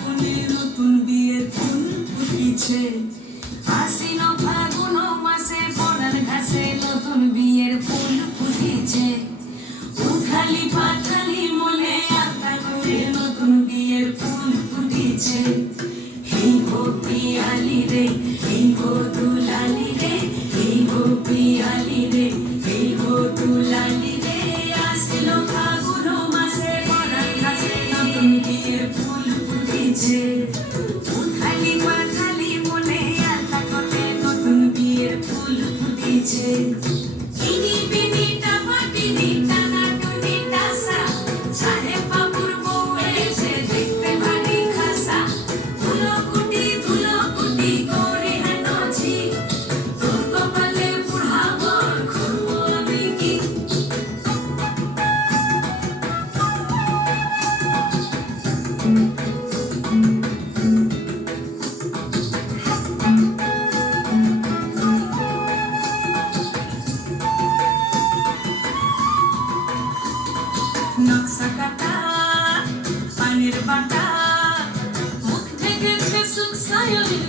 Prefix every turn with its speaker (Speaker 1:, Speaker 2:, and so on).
Speaker 1: কোণে নতুন বিয়ের ফুল ফুটিছে। আশ্বিন ফাগুন নতুন বিয়ের ফুল ফুটিছে। উঠালি পাঠালি মনে আত্মা কোণে নতুন বিয়ের ফুল ফুটিছে। এই পিয়ালি রে, এই গো নতুন ফুল ফুটেছে। খালি পাঠালি মনে আল্লাহ নতুন বিয়ের ফুল ফুটেছে। নকশা কাটা পানির বাটা মুখ ঢেকেছে সুখ সায়লির